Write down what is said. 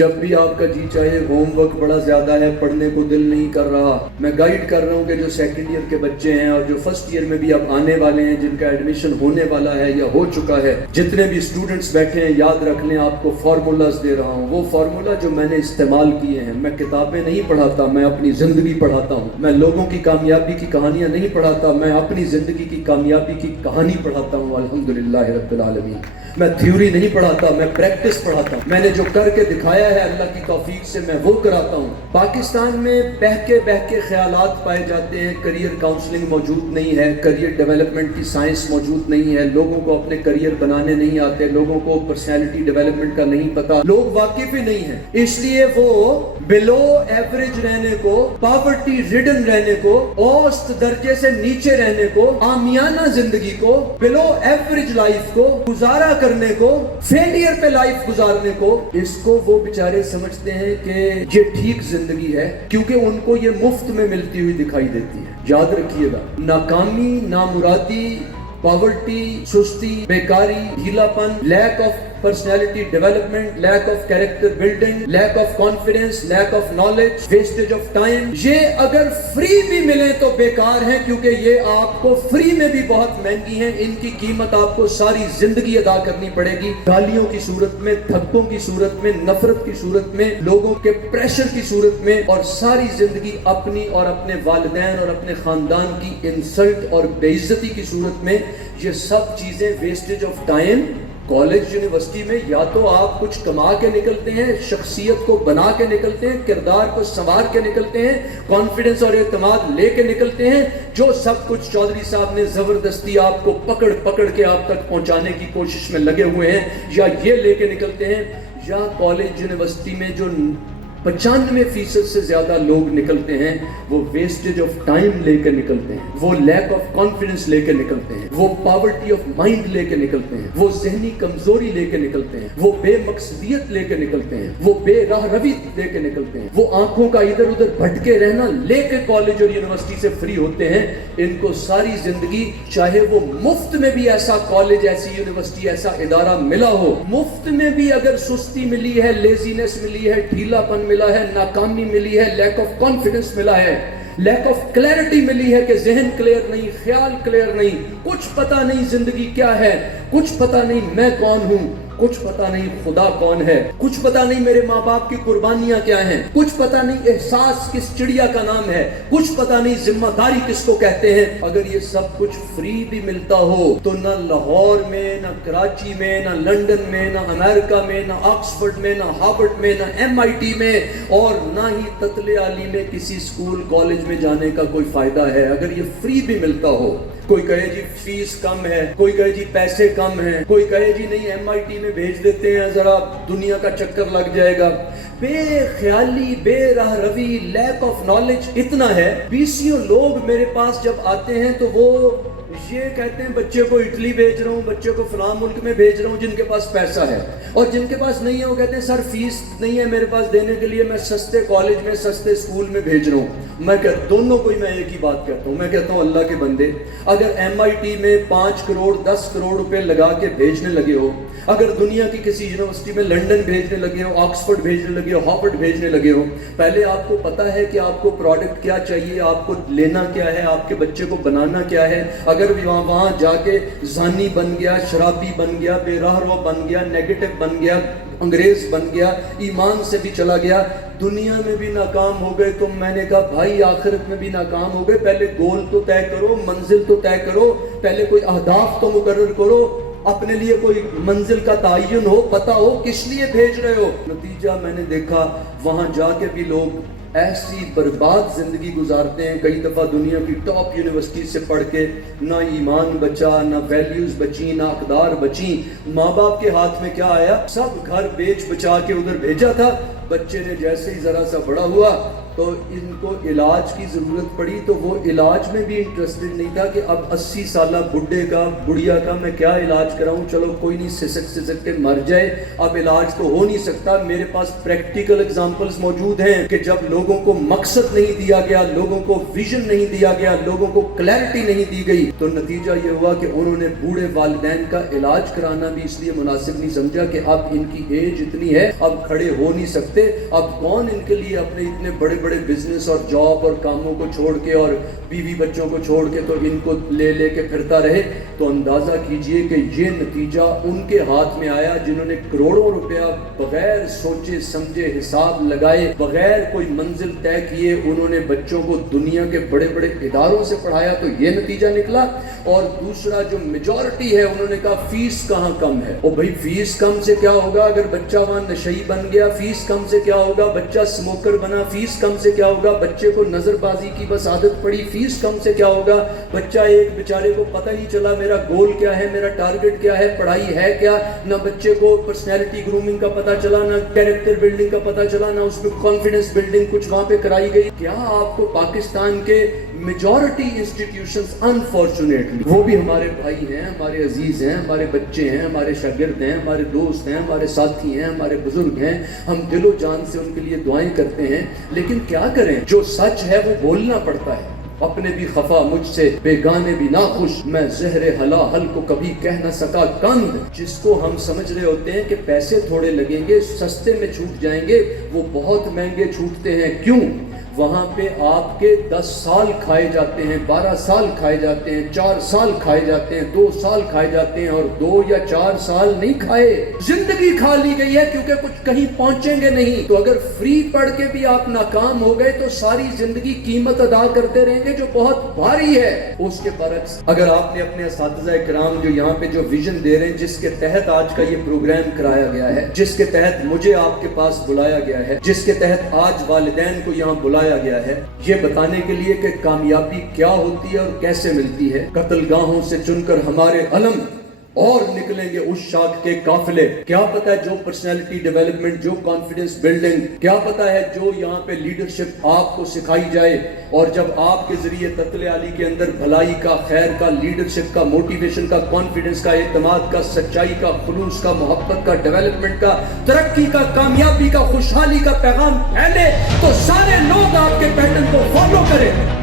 جب بھی آپ کا جی چاہے ہوم ورک بڑا زیادہ ہے, پڑھنے کو دل نہیں کر رہا, میں گائیڈ کر رہا ہوں کہ جو سیکنڈ ایئر کے بچے ہیں اور جو فرسٹ ایئر میں بھی اب آنے والے ہیں, جن کا ایڈمیشن ہونے والا ہے یا ہو چکا ہے, جتنے بھی اسٹوڈنٹس بیٹھے ہیں یاد رکھ لیں آپ کو فارمولاز دے رہا ہوں. وہ فارمولا جو میں نے استعمال کیے ہیں, میں کتابیں نہیں پڑھاتا, میں اپنی زندگی پڑھاتا ہوں. میں لوگوں کی کامیابی کی کہانیاں نہیں پڑھاتا, میں اپنی زندگی کی کامیابی کی کہانی پڑھاتا ہوں. الحمدللہ رب العالمین. میں تھیوری نہیں پڑھاتا, میں پریکٹس پڑھاتا ہوں. میں نے جو کر کے دکھایا ہے اللہ کی توفیق سے میں وہ کراتا ہوں. پاکستان میں بہہ کے خیالات پائے جاتے ہیں, کریئر کاؤنسلنگ موجود نہیں ہے, کریئر ڈیولپمنٹ کی سائنس موجود نہیں ہے, لوگوں کو اپنے کریئر بنانے نہیں آتے, لوگوں کو پرسنالٹی ڈیولپمنٹ کا نہیں پتا, لوگ واقف ہی نہیں ہیں. اس لیے وہ بلو ایوریج رہنے کو, پاورٹی ریڈن رہنے کو, اوسط درجے سے نیچے رہنے کو, عامیانہ زندگی کو, بلو ایوریج لائف کو گزارا کرنے کو, فیلئر پہ لائف گزارنے کو, اس کو وہ بیچارے سمجھتے ہیں کہ یہ ٹھیک زندگی ہے, کیونکہ ان کو یہ مفت میں ملتی ہوئی دکھائی دیتی ہے. یاد رکھیے گا, ناکامی, نامرادی, پاورٹی, سستی, بیکاری, ڈھیلا پن, lack of personality development, lack of character building, lack of confidence, lack of knowledge, wastage of time, یہ اگر فری بھی ملیں تو بیکار ہیں, کیونکہ یہ آپ کو فری میں بھی بہت مہنگی ہیں. ان کی قیمت آپ کو ساری زندگی ادا کرنی پڑے گی, گالیوں کی صورت میں, دھکوں کی صورت میں, نفرت کی صورت میں, لوگوں کے پریشر کی صورت میں, اور ساری زندگی اپنی اور اپنے والدین اور اپنے خاندان کی انسلٹ اور بے عزتی کی صورت میں. یہ سب چیزیں wastage of time. College university میں یا تو آپ کچھ کما کے نکلتے ہیں, شخصیت کو بنا کے نکلتے ہیں, کردار کو سنوار کے نکلتے ہیں, کانفیڈنس اور اعتماد لے کے نکلتے ہیں, جو سب کچھ چودھری صاحب نے زبردستی آپ کو پکڑ کے آپ تک پہنچانے کی کوشش میں لگے ہوئے ہیں, یا یہ لے کے نکلتے ہیں. یا کالج یونیورسٹی میں جو 95% سے زیادہ لوگ نکلتے ہیں, وہ ویسٹیج آف ٹائم لے کے نکلتے ہیں, وہ لیک آف کانفیڈنس لے کے نکلتے ہیں, وہ پاورٹی آف مائنڈ لے کے نکلتے ہیں, وہ ذہنی کمزوری لے کے نکلتے ہیں, وہ بے مقصدیت لے کے نکلتے ہیں, وہ بے راہ روی لے کے نکلتے ہیں, وہ آنکھوں کا ادھر ادھر بھٹکے رہنا لے کے کالج اور یونیورسٹی سے فری ہوتے ہیں. ان کو ساری زندگی, چاہے وہ مفت میں بھی ایسا کالج, ایسی یونیورسٹی, ایسا ادارہ ملا ہو, مفت میں بھی اگر سستی ملی ہے, لیزینس ملی ہے, ڈھیلا پن ملا ہے, ناکامی ملی ہے, لیک آف کانفیڈنس ملا ہے, لیک آف کلیئرٹی ملی ہے کہ ذہن کلیئر نہیں, خیال کلیئر نہیں, کچھ پتہ نہیں زندگی کیا ہے, کچھ پتہ نہیں میں کون ہوں, کچھ پتہ نہیں خدا کون ہے, کچھ پتہ نہیں میرے ماں باپ کی قربانیاں کیا ہیں, کچھ پتہ نہیں احساس کس چڑیا کا نام ہے, کچھ پتہ نہیں ذمہ داری کس کو کہتے ہیں. اگر یہ سب کچھ فری بھی ملتا ہو تو نہ لاہور میں, نہ کراچی میں, نہ لندن میں, نہ امریکہ میں, نہ آکسفورڈ میں, نہ ہارورڈ میں, نہ MIT میں, اور نہ ہی تتلے عالی میں کسی اسکول کالج میں جانے کا کوئی فائدہ ہے. اگر یہ فری بھی ملتا ہو, کوئی کہے جی فیس کم ہے, کوئی کہے جی پیسے کم ہیں, کوئی کہے جی نہیں MIT میں بھیج دیتے ہیں, ذرا دنیا کا چکر لگ جائے گا. بے خیالی, بے راہ روی, لیک آف نالج اتنا ہے. BCO لوگ میرے پاس جب آتے ہیں تو وہ یہ کہتے ہیں بچے کو اٹلی بھیج رہا ہوں, بچے کو فلاں ملک میں بھیج رہا ہوں, جن کے پاس پیسہ ہے. اور جن کے پاس نہیں ہے وہ کہتے ہیں سر فیس نہیں ہے میرے پاس دینے کے لیے, میں سستے کالج میں, سستے اسکول میں بھیج رہا ہوں. میں دونوں کو ہی میں ایک ہی بات کہتا ہوں, میں کہتا ہوں اللہ کے بندے, اگر MIT میں 5 کروڑ 10 کروڑ روپے لگا کے بھیجنے لگے ہو, اگر دنیا کی کسی یونیورسٹی میں لنڈن بھیجنے لگے ہو, آکسفورڈ بھیجنے لگے ہو, ہارورڈ بھیجنے لگے ہو, پہلے آپ کو پتا ہے کہ آپ کو پروڈکٹ کیا چاہیے, آپ کو لینا کیا ہے, آپ کے بچے کو بنانا کیا ہے. اگر وہاں جا کے زانی بن گیا, شرابی بن گیا, بے راہ رو بن گیا, نیگیٹو بن گیا, انگریز بن گیا, ایمان سے بھی چلا گیا, دنیا میں بھی ناکام ہو گئے, تو میں نے کہا بھائی آخرت میں بھی ناکام ہو گئے. پہلے گول تو طے کرو, منزل تو طے کرو, پہلے کوئی اہداف تو مقرر کرو, اپنے لیے کوئی منزل کا تعین ہو, پتہ ہو کس لیے بھیج رہے ہو. نتیجہ میں نے دیکھا وہاں جا کے بھی لوگ ایسی برباد زندگی گزارتے ہیں. کئی دفعہ دنیا کی ٹاپ یونیورسٹی سے پڑھ کے نہ ایمان بچا, نہ ویلیوز بچی, نہ اقدار بچی. ماں باپ کے ہاتھ میں کیا آیا, سب گھر بیچ بچا کے ادھر بھیجا تھا. بچے نے جیسے ہی ذرا سا بڑا ہوا, تو ان کو علاج کی ضرورت پڑی تو وہ علاج میں بھی انٹرسٹڈ نہیں تھا کہ اب 80 سالہ بڈھے کا بڑھیا کا میں کیا علاج کراؤں, چلو کوئی نہیں سسک کے مر جائے, اب علاج تو ہو نہیں سکتا. میرے پاس پریکٹیکل ایگزامپلز موجود ہیں کہ جب لوگوں کو مقصد نہیں دیا گیا, لوگوں کو ویژن نہیں دیا گیا, لوگوں کو کلیئرٹی نہیں دی گئی, تو نتیجہ یہ ہوا کہ انہوں نے بوڑھے والدین کا علاج کرانا بھی اس لیے مناسب نہیں سمجھا کہ اب ان کی ایج اتنی ہے, اب کھڑے ہو نہیں سکتے, اب کون ان کے لیے اپنے اتنے بڑے بڑے بزنس اور جاب اور کاموں کو چھوڑ کے اور بیوی بچوں کو چھوڑ کے تو ان کو لے کے پھرتا رہے. تو اندازہ کیجئے کہ یہ نتیجہ ان کے ہاتھ میں آیا جنہوں نے کروڑوں روپیہ بغیر سوچے سمجھے حساب لگائے, بغیر کوئی منزل طے کیے انہوں نے بچوں کو دنیا کے بڑے بڑے اداروں سے پڑھایا, تو یہ نتیجہ نکلا. اور دوسرا جو میجورٹی ہے انہوں نے کہا فیس کہاں کم ہے, او بھائی فیس کم سے کیا ہوگا اگر بچہ وہاں نشئی بن گیا, فیس کم سے کیا ہوگا بچہ سموکر بنا, فیس کم سے کیا ہوگا بچے کو نظر بازی کی بس عادت پڑی, فیس کم سے کیا ہوگا بچہ ایک بیچارے کو پتہ نہیں چلا میرا گول کیا ہے, میرا ٹارگٹ کیا ہے, پڑھائی ہے کیا, نہ بچے کو پرسنالٹی گرومنگ کا پتہ چلا, نہ کیریکٹر بلڈنگ کا پتہ چلا, نہ اس میں کانفیڈنس بلڈنگ کچھ وہاں پہ کرائی گئی. کیا آپ کو پاکستان کے میجورٹی انسٹیٹیوشنز انفارچونیٹلی وہ بھی ہمارے بھائی ہیں, ہمارے عزیز ہیں, ہمارے بچے ہیں, ہمارے شاگرد ہیں, ہمارے دوست ہیں, ہمارے ساتھی ہیں, ہمارے بزرگ ہیں, ہم دل و جان سے ان کے لیے دعائیں کرتے ہیں, لیکن کیا کریں جو سچ ہے وہ بولنا پڑتا ہے. اپنے بھی خفا مجھ سے بیگانے بھی ناخوش, میں زہر ہلاہل کو کبھی کہہ نہ سکا کند. جس کو ہم سمجھ رہے ہوتے ہیں کہ پیسے تھوڑے لگیں گے, سستے میں چھوٹ جائیں گے, وہ بہت مہنگے چھوٹتے ہیں. کیوں؟ وہاں پہ آپ کے 10 سال کھائے جاتے ہیں, 12 سال کھائے جاتے ہیں, 4 سال کھائے جاتے ہیں, 2 سال کھائے جاتے ہیں, اور 2 یا 4 سال نہیں کھائے, زندگی کھا لی گئی ہے کیونکہ کچھ کہیں پہنچیں گے نہیں. تو اگر فری پڑھ کے بھی آپ ناکام ہو گئے تو ساری زندگی قیمت ادا کرتے رہیں گے جو بہت بھاری ہے. اس کے برعکس اگر آپ نے اپنے اساتذہ کرام جو یہاں پہ جو ویژن دے رہے ہیں, جس کے تحت آج کا یہ پروگرام کرایا گیا ہے, جس کے تحت مجھے آپ کے پاس بلایا گیا ہے, جس کے تحت آج والدین کو یہاں بلایا گیا ہے, یہ بتانے کے لیے کہ کامیابی کیا ہوتی ہے اور کیسے ملتی ہے. قتل گاہوں سے چن کر ہمارے علم اور نکلیں گے اس شاخ کے قافلے. کیا پتا ہے جو پرسنالٹی ڈیولپمنٹ, جو کانفیڈنس بلڈنگ, کیا پتا ہے جو یہاں پہ لیڈرشپ آپ کو سکھائی جائے, اور جب آپ کے ذریعے تتل علی کے اندر بھلائی کا, خیر کا, لیڈرشپ کا, موٹیویشن کا, کانفیڈنس کا, اعتماد کا, سچائی کا, خلوص کا, محبت کا, ڈیولپمنٹ کا, ترقی کا, کامیابی کا, خوشحالی کا پیغام پھیلے تو سارے لوگ آپ کے پیٹرن کو فالو کریں.